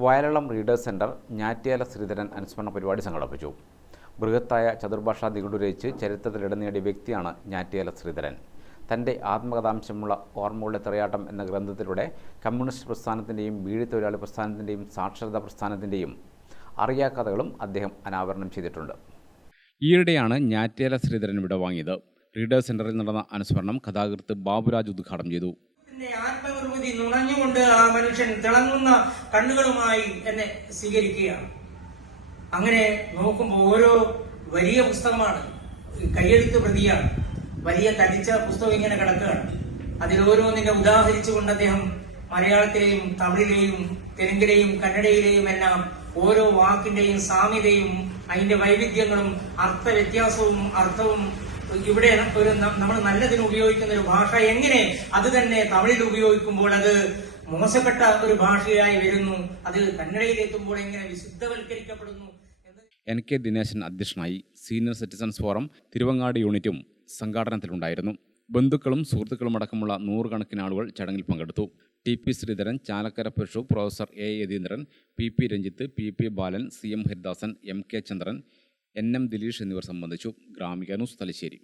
Vayalalam readers centre Njattiyala Sreedharan അനുസ്മരണ പരിപാടി സംഘടിപ്പിച്ചു. ബൃഹത്തായ ചതുർഭാഷ നിഘണ്ടു രചിച്ച് ചരിത്രത്തിലിടം നേടിയ വ്യക്തിയാണ് ഞാറ്റിയാല ശ്രീധരൻ. തന്റെ ആത്മകഥാംശമുള്ള ഓർമ്മകളുടെ തെറയാട്ടം എന്ന ഗ്രന്ഥത്തിലൂടെ കമ്മ്യൂണിസ്റ്റ് പ്രസ്ഥാനത്തിന്റെയും വീഴി തൊഴിലാളി പ്രസ്ഥാനത്തിന്റെയും സാക്ഷരതാ പ്രസ്ഥാനത്തിന്റെയും അറിയാക്കഥകളും അദ്ദേഹം അനാവരണം ചെയ്തിട്ടുണ്ട്. ഈയിടെയാണ് ഞാറ്റിയാല ശ്രീധരൻ വിടവാങ്ങിയത്. റീഡേഴ്സ് സെന്ററിൽ നടന്ന അനുസ്മരണം കഥാകൃത്ത് ബാബുരാജ് ഉദ്ഘാടനം ചെയ്തു. എന്റെ ആത്മനിർവൃതി നുണഞ്ഞുകൊണ്ട് ആ മനുഷ്യൻ തിളങ്ങുന്ന കണ്ണുകളുമായി എന്നെ സ്വീകരിക്കുകയാണ്. അങ്ങനെ നോക്കുമ്പോൾ ഓരോ വലിയ പുസ്തകമാണ് കയ്യെഴുത്ത് പ്രതിയാണ്. വലിയ തടിച്ച പുസ്തകം ഇങ്ങനെ കിടക്കുകയാണ്. അതിലോരോന്നിനെ ഉദാഹരിച്ചുകൊണ്ട് അദ്ദേഹം മലയാളത്തിലെയും തമിഴിലെയും തെലുങ്കിലെയും കന്നഡയിലെയും എല്ലാം ഓരോ വാക്കിന്റെയും സാമ്യതയും അതിന്റെ വൈവിധ്യങ്ങളും അർത്ഥവ്യത്യാസവും അർത്ഥവും ഇവിടെ ഒരു നമ്മൾ നല്ലതിന് ഉപയോഗിക്കുന്ന ഒരു ഭാഷ എങ്ങനെ അത് തന്നെ തമിഴിൽ ഉപയോഗിക്കുമ്പോൾ അത് മോശപ്പെട്ട ഒരു ഭാഷയായി വരുന്നു? അത് കന്നഡയിലെത്തുമ്പോൾ എങ്ങനെ വിശുദ്ധവൽക്കരിക്കപ്പെടുന്നു? എൻ കെ ദിനേശൻ അധ്യക്ഷനായി സീനിയർ സിറ്റിസൺസ് ഫോറം തിരുവങ്ങാട് യൂണിറ്റും സംഘാടനത്തിലുണ്ടായിരുന്നു. ബന്ധുക്കളും സുഹൃത്തുക്കളും അടക്കമുള്ള നൂറുകണക്കിന് ആളുകൾ ചടങ്ങിൽ പങ്കെടുത്തു. ടി പി ശ്രീധരൻ ചാലക്കര പശു professor A Yatheendran P P Ranjith P P Balan C M Haridasan M K Chandran N M Dileesh എന്നിവർ സംബന്ധിച്ചു. ഗ്രാമിക തലശ്ശേരി.